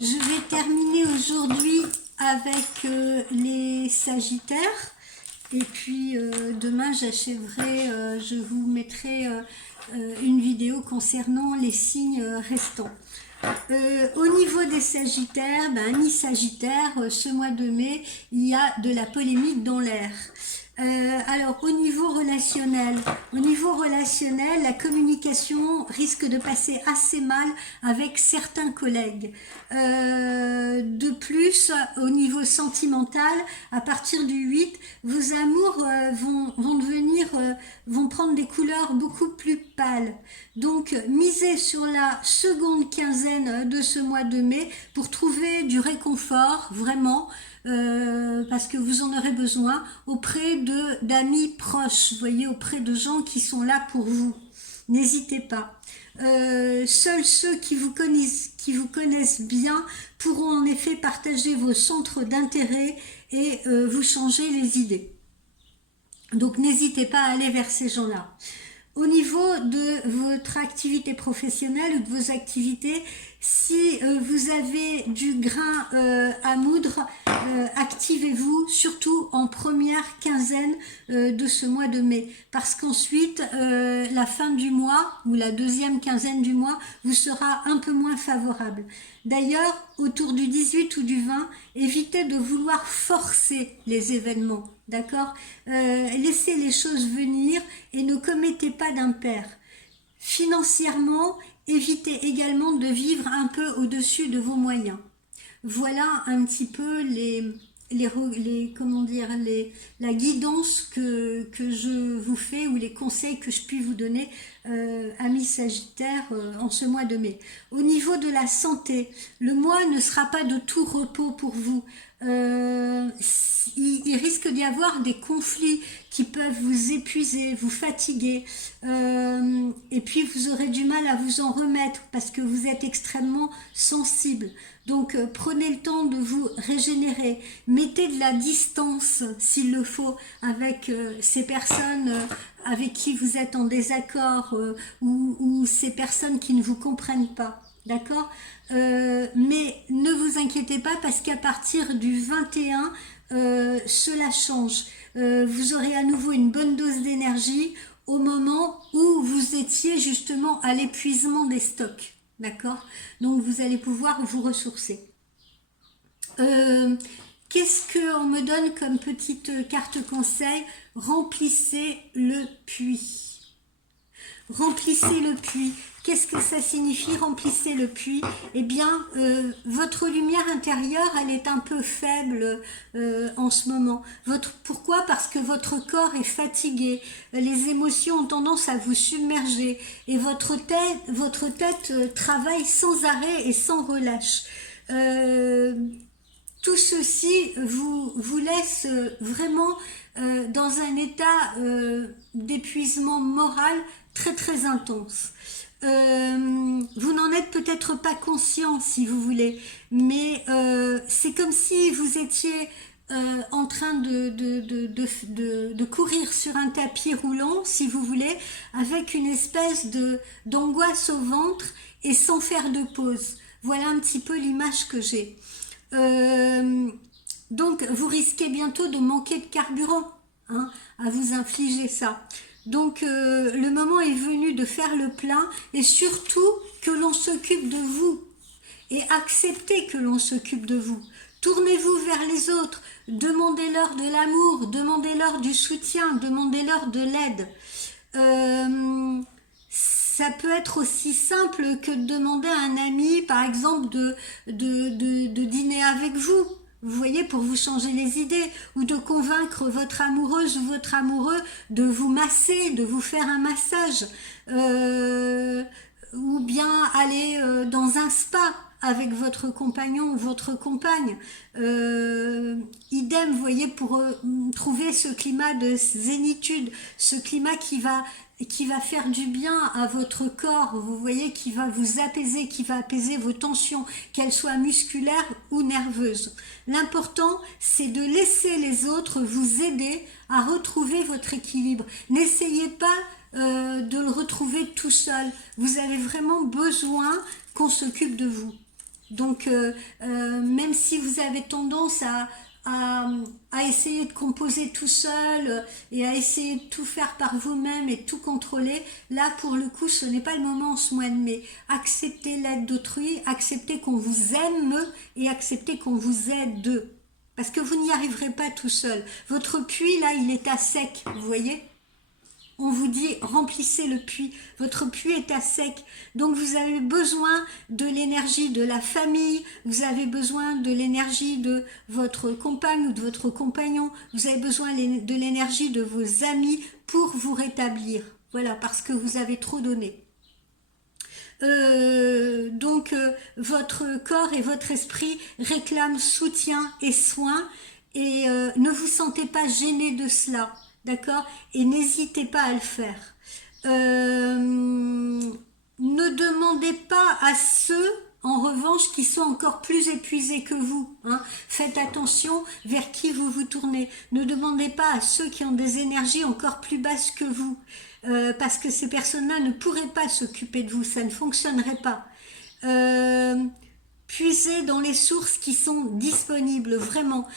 Je vais terminer aujourd'hui avec les Sagittaires. Et puis demain, j'achèverai, je vous mettrai une vidéo concernant les signes restants. Au niveau des Sagittaires, mi-Sagittaire, ce mois de mai, il y a de la polémique dans l'air. Alors au niveau relationnel, la communication risque de passer assez mal avec certains collègues. De plus, au niveau sentimental, à partir du 8, vos amours vont prendre des couleurs beaucoup plus pâles. Donc, misez sur la seconde quinzaine de ce mois de mai pour trouver du réconfort, vraiment. Parce que vous en aurez besoin auprès d'amis proches, vous voyez, auprès de gens qui sont là pour vous. N'hésitez pas. Seuls ceux qui vous connaissent bien pourront en effet partager vos centres d'intérêt et vous changer les idées. Donc n'hésitez pas à aller vers ces gens-là. Au niveau de votre activité professionnelle ou de vos activités, si vous avez du grain à moudre, activez-vous surtout en première quinzaine de ce mois de mai. Parce qu'ensuite, la fin du mois ou la deuxième quinzaine du mois vous sera un peu moins favorable. D'ailleurs, autour du 18 ou du 20, évitez de vouloir forcer les événements. D'accord, laissez les choses venir et ne commettez pas d'impair. Financièrement, évitez également de vivre un peu au-dessus de vos moyens. Voilà un petit peu la guidance que je vous fais ou les conseils que je puis vous donner, amis Sagittaires, en ce mois de mai. Au niveau de la santé, le mois ne sera pas de tout repos pour vous. Il risque d'y avoir des conflits qui peuvent vous épuiser, vous fatiguer, et puis vous aurez du mal à vous en remettre parce que vous êtes extrêmement sensible. Donc prenez le temps de vous régénérer, mettez de la distance s'il le faut avec ces personnes avec qui vous êtes en désaccord, ou ces personnes qui ne vous comprennent pas. D'accord, mais ne vous inquiétez pas parce qu'à partir du 21, cela change. Vous aurez à nouveau une bonne dose d'énergie au moment où vous étiez justement à l'épuisement des stocks. D'accord, donc vous allez pouvoir vous ressourcer. Qu'est-ce qu'on me donne comme petite carte conseil? Remplissez le puits. Remplissez le puits. Qu'est-ce que ça signifie, remplissez le puits? Eh bien, votre lumière intérieure, elle est un peu faible en ce moment. Pourquoi? Parce que votre corps est fatigué. Les émotions ont tendance à vous submerger. Et votre tête travaille sans arrêt et sans relâche. Tout ceci vous laisse vraiment dans un état d'épuisement moral très très intense. Vous n'en êtes peut-être pas conscient si vous voulez, mais c'est comme si vous étiez en train de courir sur un tapis roulant, si vous voulez, avec une espèce d'angoisse au ventre et sans faire de pause. Voilà un petit peu l'image que j'ai. Donc vous risquez bientôt de manquer de carburant, hein, à vous infliger ça. Donc le moment est venu de faire le plein et surtout que l'on s'occupe de vous et acceptez que l'on s'occupe de vous. Tournez-vous vers les autres, demandez-leur de l'amour, demandez-leur du soutien, demandez-leur de l'aide. Ça peut être aussi simple que de demander à un ami, par exemple, de dîner avec vous. Vous voyez, pour vous changer les idées, ou de convaincre votre amoureuse ou votre amoureux de vous masser, de vous faire un massage, ou bien aller dans un spa avec votre compagnon ou votre compagne. Idem, vous voyez, pour trouver ce climat de zénitude, ce climat qui va faire du bien à votre corps, vous voyez, qui va vous apaiser, qui va apaiser vos tensions, qu'elles soient musculaires ou nerveuses. L'important, c'est de laisser les autres vous aider à retrouver votre équilibre. N'essayez pas de le retrouver tout seul. Vous avez vraiment besoin qu'on s'occupe de vous. Donc, même si vous avez tendance à, à essayer de composer tout seul et à essayer de tout faire par vous-même et de tout contrôler, là, pour le coup, ce n'est pas le moment en ce mois de mai. Acceptez l'aide d'autrui, acceptez qu'on vous aime et acceptez qu'on vous aide. Parce que vous n'y arriverez pas tout seul. Votre puits, là, il est à sec, vous voyez ? On vous dit remplissez le puits, votre puits est à sec, donc vous avez besoin de l'énergie de la famille, vous avez besoin de l'énergie de votre compagne ou de votre compagnon, vous avez besoin de l'énergie de vos amis pour vous rétablir, voilà, parce que vous avez trop donné. Votre corps et votre esprit réclament soutien et soin et ne vous sentez pas gêné de cela, d'accord? Et n'hésitez pas à le faire. Ne demandez pas à ceux, en revanche, qui sont encore plus épuisés que vous. Hein. Faites attention vers qui vous vous tournez. Ne demandez pas à ceux qui ont des énergies encore plus basses que vous. Parce que ces personnes-là ne pourraient pas s'occuper de vous, ça ne fonctionnerait pas. Puisez dans les sources qui sont disponibles, vraiment.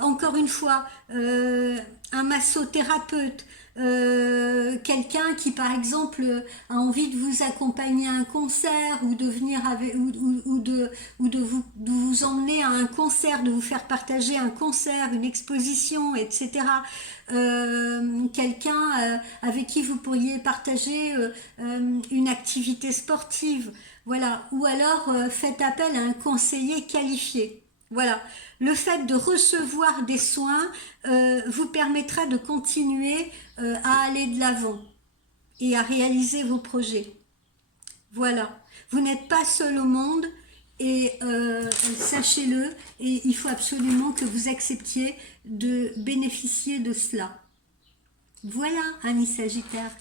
Encore une fois, un massothérapeute, quelqu'un qui par exemple a envie de vous accompagner à un concert ou de venir avec, de vous emmener à un concert, de vous faire partager un concert, une exposition, etc. Quelqu'un avec qui vous pourriez partager une activité sportive, voilà, ou alors faites appel à un conseiller qualifié. Voilà, le fait de recevoir des soins vous permettra de continuer à aller de l'avant et à réaliser vos projets. Voilà, vous n'êtes pas seul au monde et sachez-le, et il faut absolument que vous acceptiez de bénéficier de cela. Voilà, amis Sagittaires.